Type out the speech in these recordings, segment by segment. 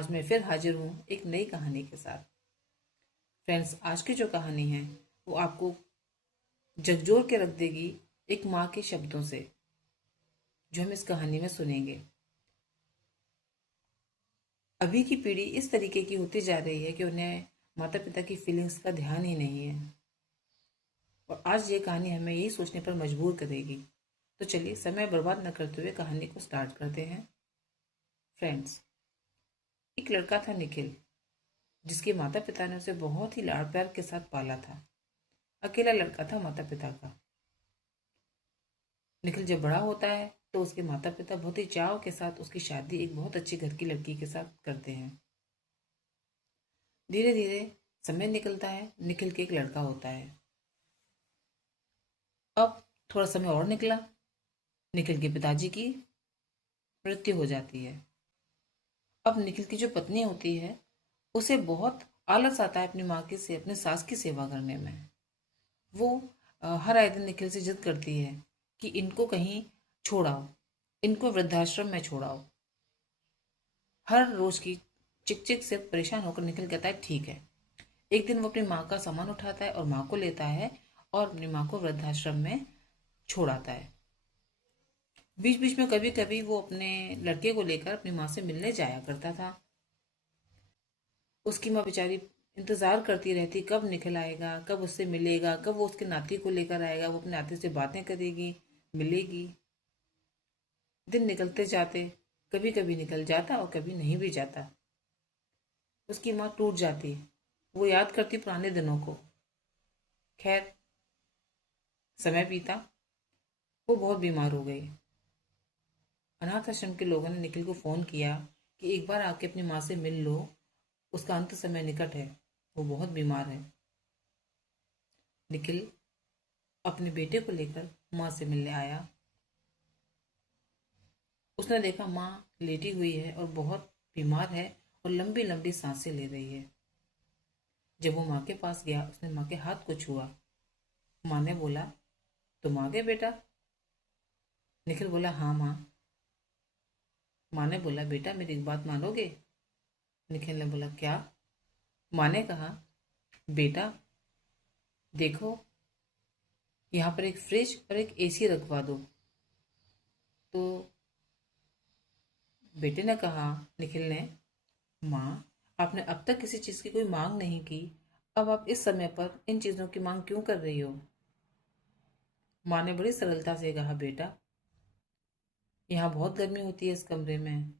आज मैं फिर हाजिर हूँ एक नई कहानी के साथ। फ्रेंड्स, आज की जो कहानी है वो आपको झकझोर के रख देगी एक माँ के शब्दों से, जो हम इस कहानी में सुनेंगे। अभी की पीढ़ी इस तरीके की होती जा रही है कि उन्हें माता पिता की फीलिंग्स का ध्यान ही नहीं है, और आज ये कहानी हमें यही सोचने पर मजबूर करेगी। तो चलिए समय बर्बाद न करते हुए कहानी को स्टार्ट करते हैं। फ्रेंड्स, एक लड़का था निखिल, जिसके माता पिता ने उसे बहुत ही लाड़ प्यार के साथ पाला था। अकेला लड़का था माता पिता का। निखिल जब बड़ा होता है तो उसके माता पिता बहुत ही चाव के साथ उसकी शादी एक बहुत अच्छे घर की लड़की के साथ करते हैं। धीरे धीरे समय निकलता है, निखिल के एक लड़का होता है। अब थोड़ा समय और निकला, निखिल के पिताजी की मृत्यु हो जाती है। अब निखिल की जो पत्नी होती है, उसे बहुत आलस आता है अपनी माँ की से अपने सास की सेवा करने में। वो हर आए दिन निखिल से जिद करती है कि इनको कहीं छोड़ाओ, इनको वृद्धाश्रम में छोड़ाओ। हर रोज की चिक चिक से परेशान होकर निखिल कहता है ठीक है। एक दिन वो अपनी माँ का सामान उठाता है और माँ को लेता है और अपनी माँ को वृद्धाश्रम में छोड़ाता है। बीच बीच में कभी कभी वो अपने लड़के को लेकर अपनी माँ से मिलने जाया करता था। उसकी माँ बेचारी इंतजार करती रहती, कब निखिल आएगा, कब उससे मिलेगा, कब वो उसके नाती को लेकर आएगा, वो अपने नाती से बातें करेगी, मिलेगी। दिन निकलते जाते, कभी कभी निकल जाता और कभी नहीं भी जाता। उसकी माँ टूट जाती, वो याद करती पुराने दिनों को। खैर, समय बीता, वो बहुत बीमार हो गई। अनाथ आश्रम के लोगों ने निखिल को फोन किया कि एक बार आके अपनी माँ से मिल लो, उसका अंत समय निकट है, वो बहुत बीमार है। निखिल अपने बेटे को लेकर माँ से मिलने आया। उसने देखा माँ लेटी हुई है और बहुत बीमार है और लंबी लंबी सांसें ले रही है। जब वो माँ के पास गया, उसने माँ के हाथ को छुआ। माँ ने बोला, तुम आ गए बेटा? निखिल बोला, हाँ माँ। माँ ने बोला, बेटा मेरी एक बात मानोगे? निखिल ने बोला, क्या? माँ ने कहा, बेटा देखो, यहाँ पर एक फ्रिज और एक एसी रखवा दो। तो बेटे ने कहा, निखिल ने, माँ आपने अब तक किसी चीज़ की कोई मांग नहीं की, अब आप इस समय पर इन चीज़ों की मांग क्यों कर रही हो? माँ ने बड़ी सरलता से कहा, बेटा यहाँ बहुत गर्मी होती है इस कमरे में,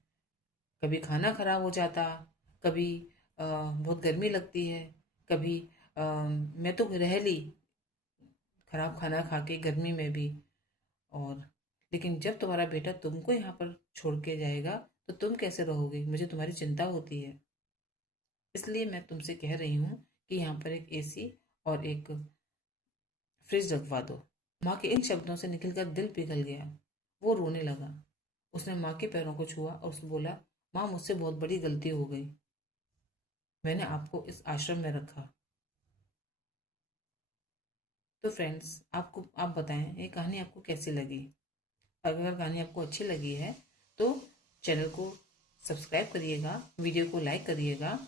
कभी खाना खराब हो जाता, कभी बहुत गर्मी लगती है, कभी मैं तो रह ली खराब खाना खा के गर्मी में भी। और लेकिन जब तुम्हारा बेटा तुमको यहाँ पर छोड़ के जाएगा तो तुम कैसे रहोगे? मुझे तुम्हारी चिंता होती है, इसलिए मैं तुमसे कह रही हूँ कि यहाँ पर एक एसी और एक फ्रिज रखवा दो। माँ के इन शब्दों से निखिल का दिल पिघल गया। वो रोने लगा। उसने माँ के पैरों को छुआ और उसने बोला, माँ मुझसे बहुत बड़ी गलती हो गई, मैंने आपको इस आश्रम में रखा। तो फ्रेंड्स, आप बताएं ये कहानी आपको कैसी लगी? अगर कहानी आपको अच्छी लगी है तो चैनल को सब्सक्राइब करिएगा, वीडियो को लाइक करिएगा